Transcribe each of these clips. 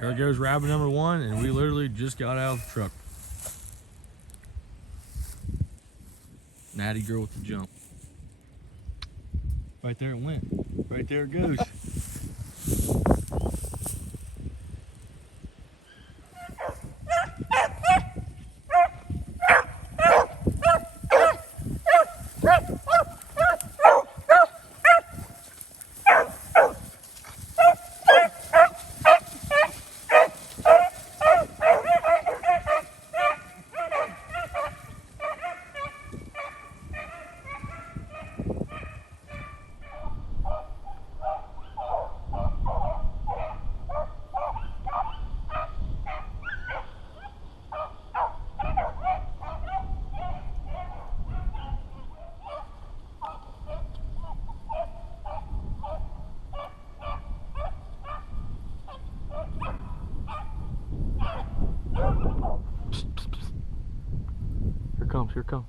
There goes rabbit number one, and we literally just got out of the truck. Natty girl with the jump. Right there it went. Right there it goes. Here comes.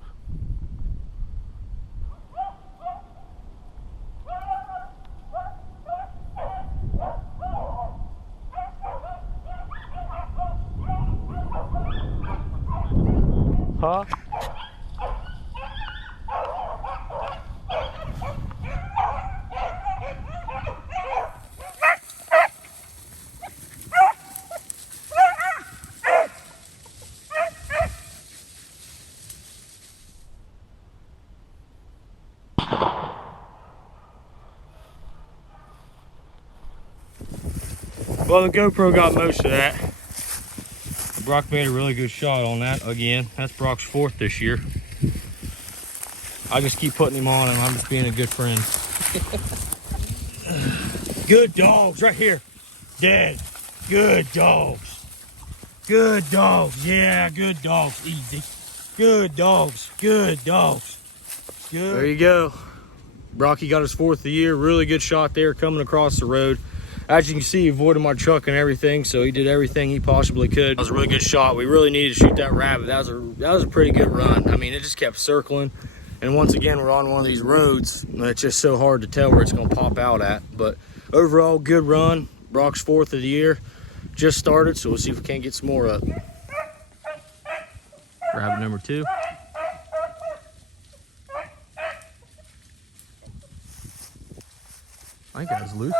Huh? Well, the GoPro got most of that. Brock made a really good shot on that again. That's Brock's fourth this year. I just keep putting him on and I'm just being a good friend. Good dogs right here. Dead. Good dogs. Good dogs. Yeah, good dogs. Easy. Good dogs. Good dogs. Good. There you go. Brocky got his fourth of the year. Really good shot there coming across the road. As you can see, he avoided my truck and everything, so he did everything he possibly could. That was a really good shot. We really needed to shoot that rabbit. That was a pretty good run. I mean, it just kept circling. And once again, we're on one of these roads. It's just so hard to tell where it's going to pop out at. But overall, good run. Brock's fourth of the year. Just started, so we'll see if we can't get some more up. Rabbit number two. I think that was Lucy.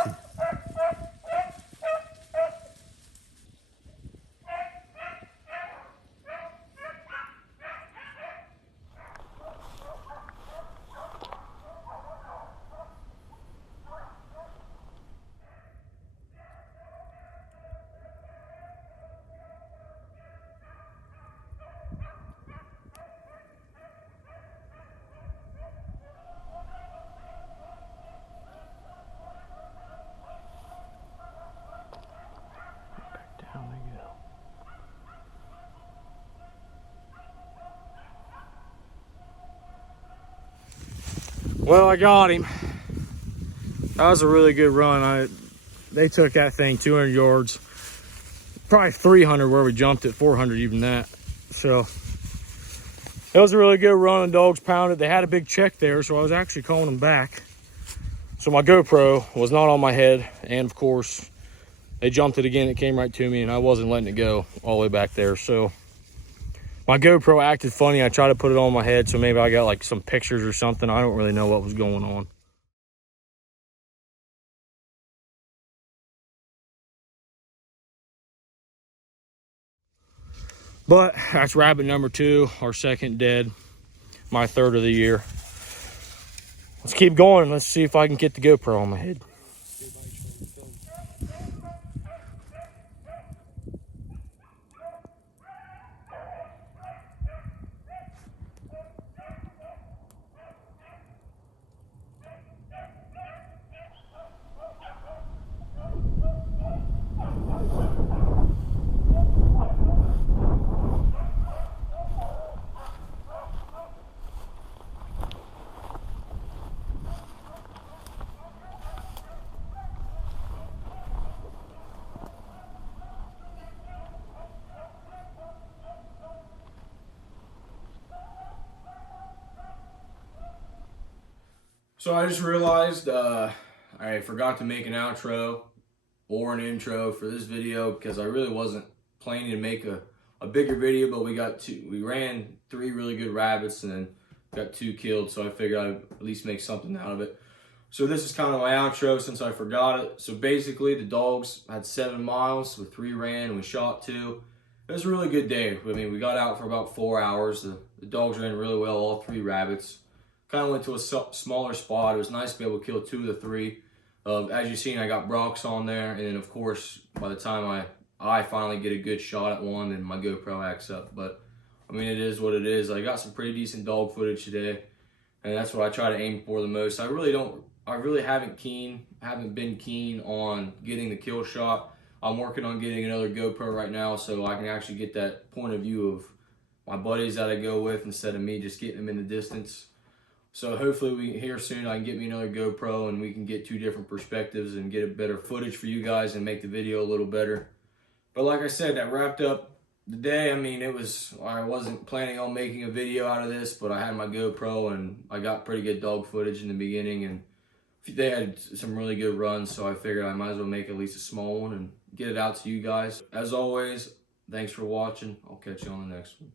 Well, I got him. That was a really good run. They took that thing 200 yards, probably 300 where we jumped it, 400 even that. So it was a really good run. The dogs pounded. They had a big check there, so I was actually calling them back. So my GoPro was not on my head, and of course they jumped it again. It came right to me, and I wasn't letting it go all the way back there. So my GoPro acted funny. I tried to put it on my head, so maybe I got like some pictures or something. I don't really know what was going on. But that's rabbit number two, our second dead, my third of the year. Let's keep going. Let's see if I can get the GoPro on my head. So I just realized I forgot to make an outro boring intro for this video because I really wasn't planning to make a bigger video, but we ran 3 really good rabbits and then got 2 killed, so I figured I'd at least make something out of it. So this is kind of my outro since I forgot it. So basically the dogs had 7 miles, so 3 ran and we shot 2. It was a really good day. I mean, we got out for about 4 hours. The dogs ran really well, all 3 rabbits. Kind of went to a smaller spot. It was nice to be able to kill 2 of the 3. As you've seen, I got Brock's on there, and then of course, by the time I finally get a good shot at one, and my GoPro acts up. But I mean, it is what it is. I got some pretty decent dog footage today, and that's what I try to aim for the most. I really haven't been keen on getting the kill shot. I'm working on getting another GoPro right now, so I can actually get that point of view of my buddies that I go with instead of me just getting them in the distance. So hopefully here soon I can get me another GoPro and we can get 2 different perspectives and get a better footage for you guys and make the video a little better. But like I said, that wrapped up the day. I mean, I wasn't planning on making a video out of this, but I had my GoPro and I got pretty good dog footage in the beginning, and they had some really good runs, so I figured I might as well make at least a small one and get it out to you guys. As always, thanks for watching. I'll catch you on the next one.